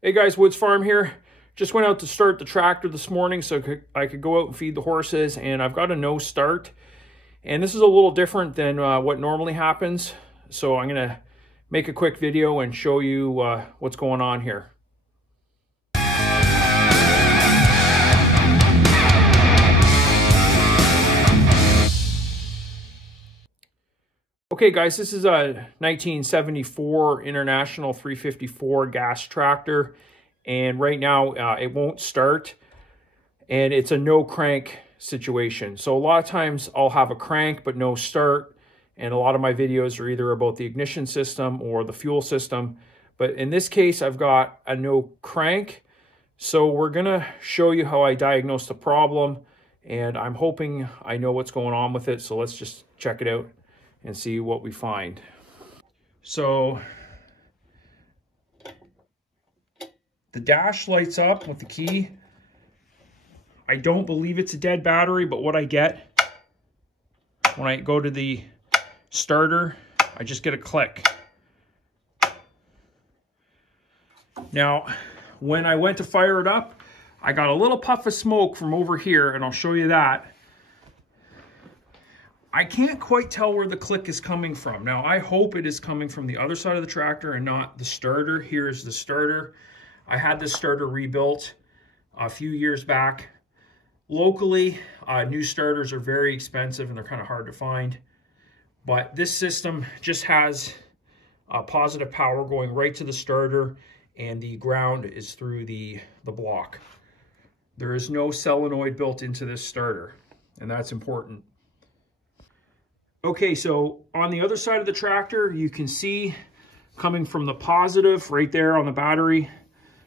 Hey guys, Woods Farm here. Just went out to start the tractor this morning so I could go out and feed the horses, and I've got a no start. And this is a little different than what normally happens. So I'm going to make a quick video and show you what's going on here. Okay guys, this is a 1974 International 354 gas tractor, and right now it won't start, and it's a no crank situation. So a lot of times I'll have a crank but no start, and a lot of my videos are either about the ignition system or the fuel system. But in this case, I've got a no crank. So we're gonna show you how I diagnose the problem, and I'm hoping I know what's going on with it. So let's just check it out and see what we find. So the dash lights up with the key. I don't believe it's a dead battery, but what I get when I go to the starter, I just get a click. Now, when I went to fire it up, I got a little puff of smoke from over here, and I'll show you that. I can't quite tell where the click is coming from. Now, I hope it is coming from the other side of the tractor and not the starter. Here's the starter. I had this starter rebuilt a few years back. Locally, new starters are very expensive and they're kind of hard to find. But this system just has positive power going right to the starter, and the ground is through the block. There is no solenoid built into this starter, and that's important. Okay, so on the other side of the tractor, you can see coming from the positive right there on the battery.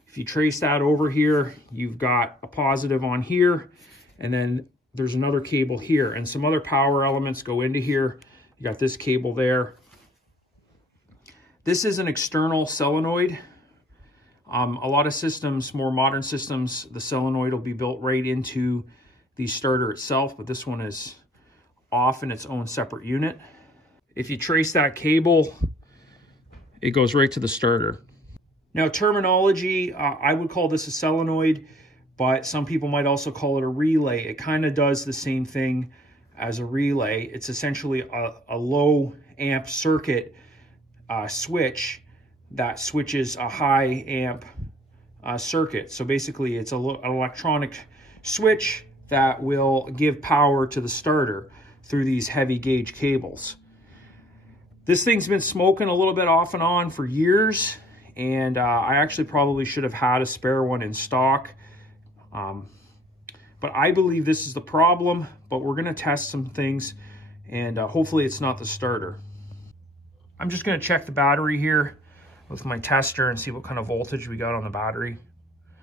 If you trace that over here, you've got a positive on here, and then there's another cable here, and some other power elements go into here. You got this cable there. This is an external solenoid. A lot of systems, more modern systems, the solenoid will be built right into the starter itself, but this one is off in its own separate unit. If you trace that cable, it goes right to the starter. Now, terminology, I would call this a solenoid, but some people might also call it a relay. It kind of does the same thing as a relay. It's essentially a low amp circuit switch that switches a high amp circuit. So basically it's an electronic switch that will give power to the starter through these heavy gauge cables. This thing's been smoking a little bit off and on for years, and I actually probably should have had a spare one in stock. But I believe this is the problem, but we're gonna test some things, and hopefully it's not the starter. I'm just gonna check the battery here with my tester and see what kind of voltage we got on the battery.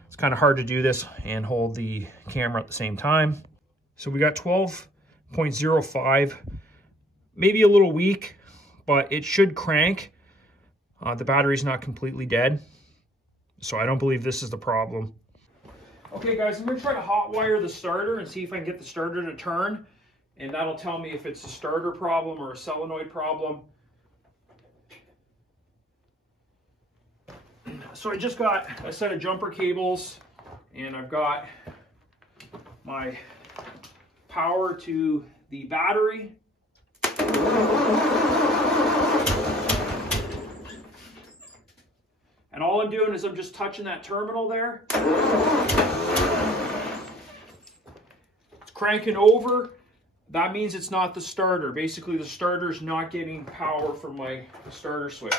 It's kind of hard to do this and hold the camera at the same time. So we got 12.05, maybe a little weak, but it should crank. The battery's not completely dead, so I don't believe this is the problem. Okay guys, I'm gonna try to hot wire the starter and see if I can get the starter to turn, and that'll tell me if it's a starter problem or a solenoid problem. So I just got a set of jumper cables, and I've got my power to the battery. And all I'm doing is I'm just touching that terminal there. It's cranking over. That means it's not the starter. Basically, the starter's not getting power from my starter switch.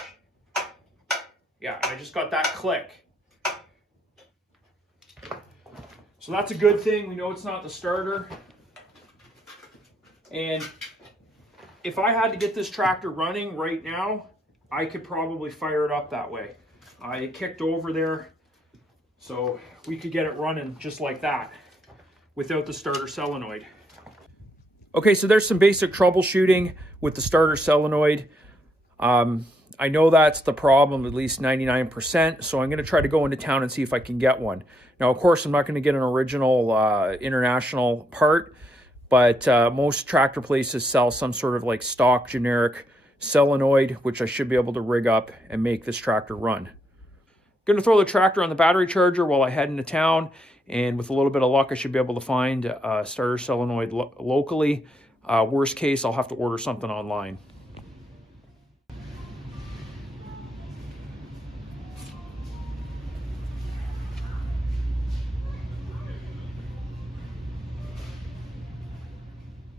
Yeah, I just got that click. So that's a good thing. We know it's not the starter. And if I had to get this tractor running right now, I could probably fire it up that way. It kicked over there, so we could get it running just like that without the starter solenoid. Okay, so there's some basic troubleshooting with the starter solenoid. I know that's the problem, at least 99%, so I'm going to try to go into town and see if I can get one. Now, of course, I'm not going to get an original international part, but most tractor places sell some sort of like stock generic solenoid, which I should be able to rig up and make this tractor run. Going to throw the tractor on the battery charger while I head into town, and with a little bit of luck, I should be able to find a starter solenoid locally. Worst case, I'll have to order something online.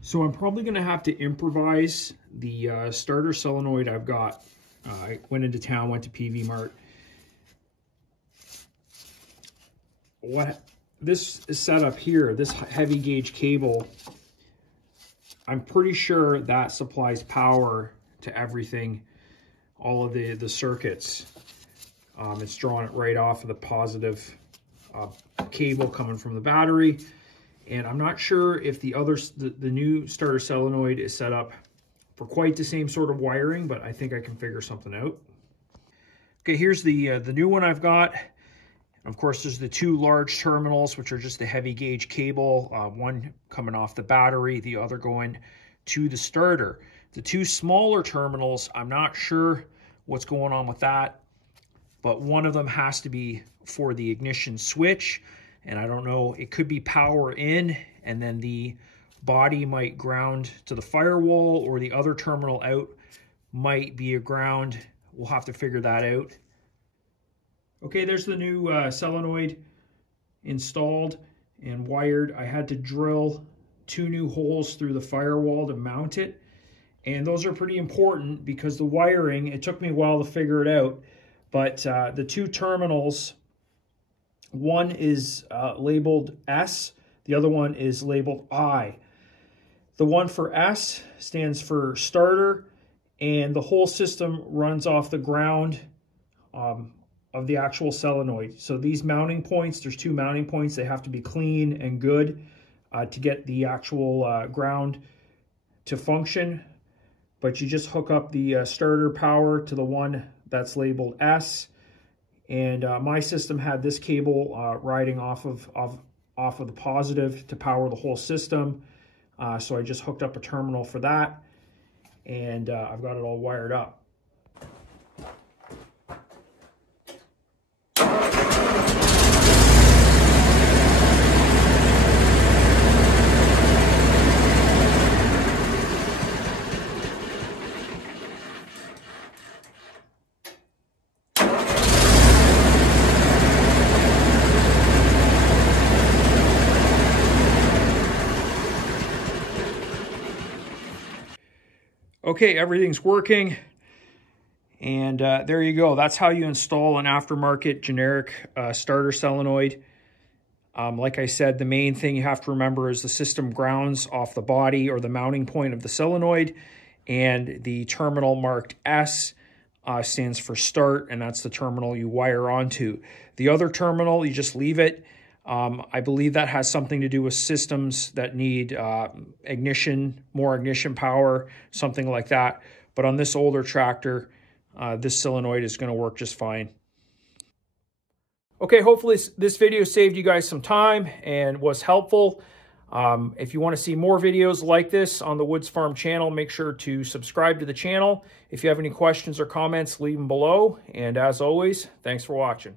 So I'm probably going to have to improvise the starter solenoid I've got. I went into town, went to PV Mart. What this is set up here, this heavy gauge cable, I'm pretty sure that supplies power to everything, all of the circuits. It's drawing it right off of the positive cable coming from the battery. And I'm not sure if the new starter solenoid is set up for quite the same sort of wiring, but I think I can figure something out. Okay, here's the new one I've got. Of course, there's the two large terminals, which are just the heavy gauge cable, one coming off the battery, the other going to the starter. The two smaller terminals, I'm not sure what's going on with that, but one of them has to be for the ignition switch. And I don't know, it could be power in, and then the body might ground to the firewall, or the other terminal out might be a ground. We'll have to figure that out. Okay, there's the new solenoid installed and wired. I had to drill 2 new holes through the firewall to mount it. And those are pretty important because the wiring, it took me a while to figure it out, but the 2 terminals, one is labeled S, the other one is labeled I. The one for S stands for starter, and the whole system runs off the ground of the actual solenoid. So these mounting points, there's 2 mounting points, they have to be clean and good to get the actual ground to function. But you just hook up the starter power to the one that's labeled S. And my system had this cable riding off of the positive to power the whole system. So I just hooked up a terminal for that, and I've got it all wired up. Okay, everything's working, and there you go. That's how you install an aftermarket generic starter solenoid. Like I said, the main thing you have to remember is the system grounds off the body or the mounting point of the solenoid, and the terminal marked S stands for start, and that's the terminal you wire onto. The other terminal, you just leave it. I believe that has something to do with systems that need ignition, more ignition power, something like that. But on this older tractor, this solenoid is going to work just fine. Okay, hopefully this video saved you guys some time and was helpful. If you want to see more videos like this on the Woods Farm channel, make sure to subscribe to the channel. If you have any questions or comments, leave them below. And as always, thanks for watching.